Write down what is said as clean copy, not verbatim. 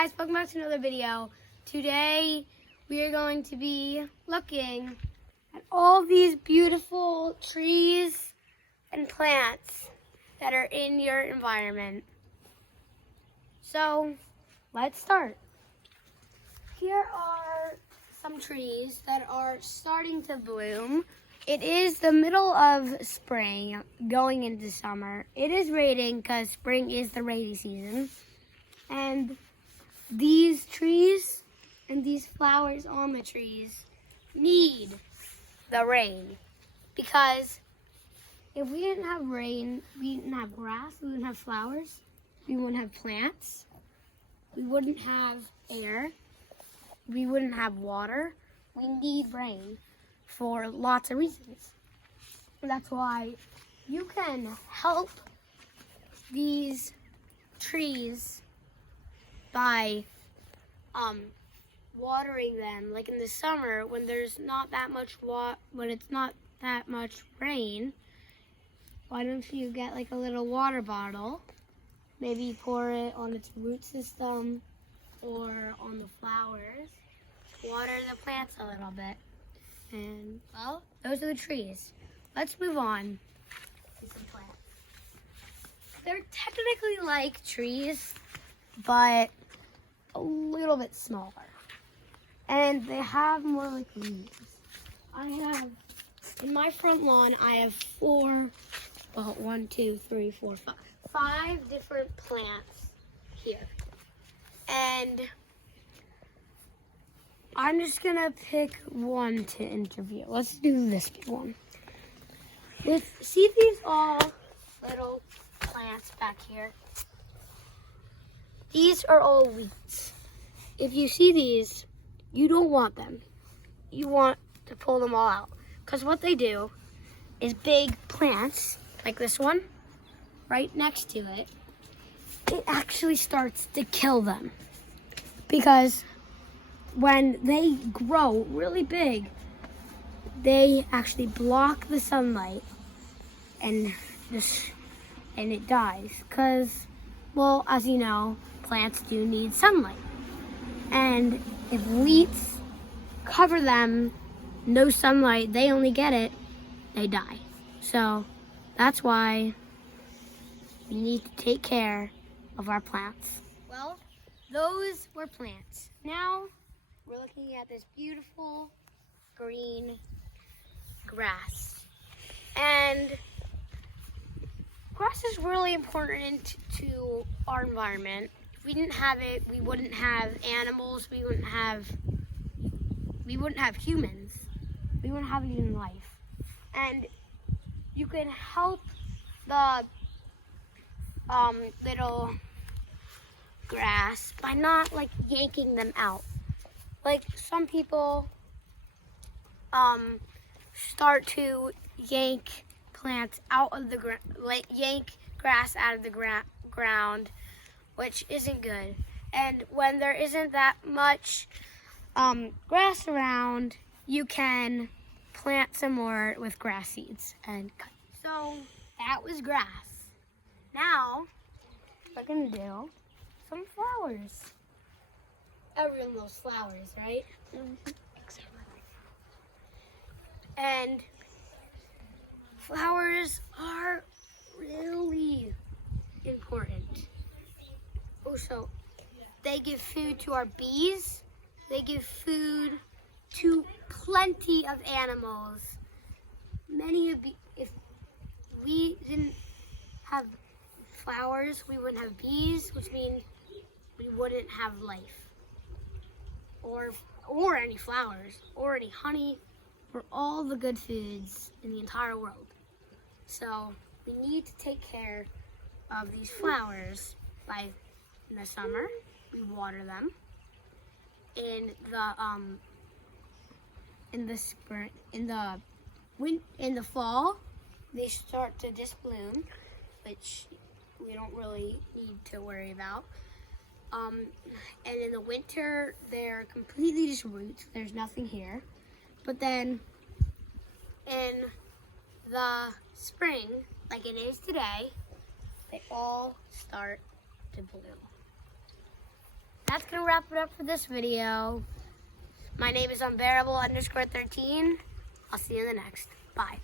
guys, welcome back to another video. Today we are going to be looking at all these beautiful trees and plants that are in your environment. So let's start. Here are some trees that are starting to bloom. It is the middle of spring going into summer. It is raining because spring is the rainy season. And these trees and these flowers on the trees need the rain, because if we didn't have rain, we didn't have grass, we wouldn't have flowers, we wouldn't have plants, we wouldn't have air, we wouldn't have water. We need rain for lots of reasons. That's why you can help these trees by watering them. Like in the summer when there's not that much when it's not that much rain, why don't you get like a little water bottle, maybe pour it on its root system or on the flowers, water the plants a little bit, and well, those are the trees. Let's move on to some plants. They're technically like trees, but a little bit smaller, and they have more like leaves. I have, in my front lawn, I have five different plants here, and I'm just gonna pick one to interview. Let's do this big one. See these all little plants back here? These are all weeds. If you see these, you don't want them. You want to pull them all out. Because what they do is big plants, like this one, right next to it, it actually starts to kill them. Because when they grow really big, they actually block the sunlight and it dies. Because, well, as you know, plants do need sunlight. And if weeds cover them, no sunlight, they only get it, they die. So that's why we need to take care of our plants. Well, those were plants. Now we're looking at this beautiful green grass. And grass is really important to our environment. If we didn't have it, we wouldn't have animals, we wouldn't have humans, we wouldn't have even life. And you can help the little grass by not like yanking them out. Like some people start to yank plants out of the yank grass out of the ground, which isn't good. And when there isn't that much grass around, you can plant some more with grass seeds and cut. So that was grass. Now we're gonna do some flowers. Everyone loves flowers, right? Except for me. And flowers are really important. Also, they give food to our bees. They give food to plenty of animals. If we didn't have flowers, we wouldn't have bees, which means we wouldn't have life. Or any flowers, or any honey, or all the good foods in the entire world. So we need to take care of these flowers by, in the summer, we water them. In the spring, in the fall, they start to just bloom, which we don't really need to worry about. And in the winter, they're completely just roots. There's nothing here. But then in the spring, like it is today, they all start to bloom. that's going to wrap it up for this video. My name is unbearable_13. I'll see you in the next. Bye.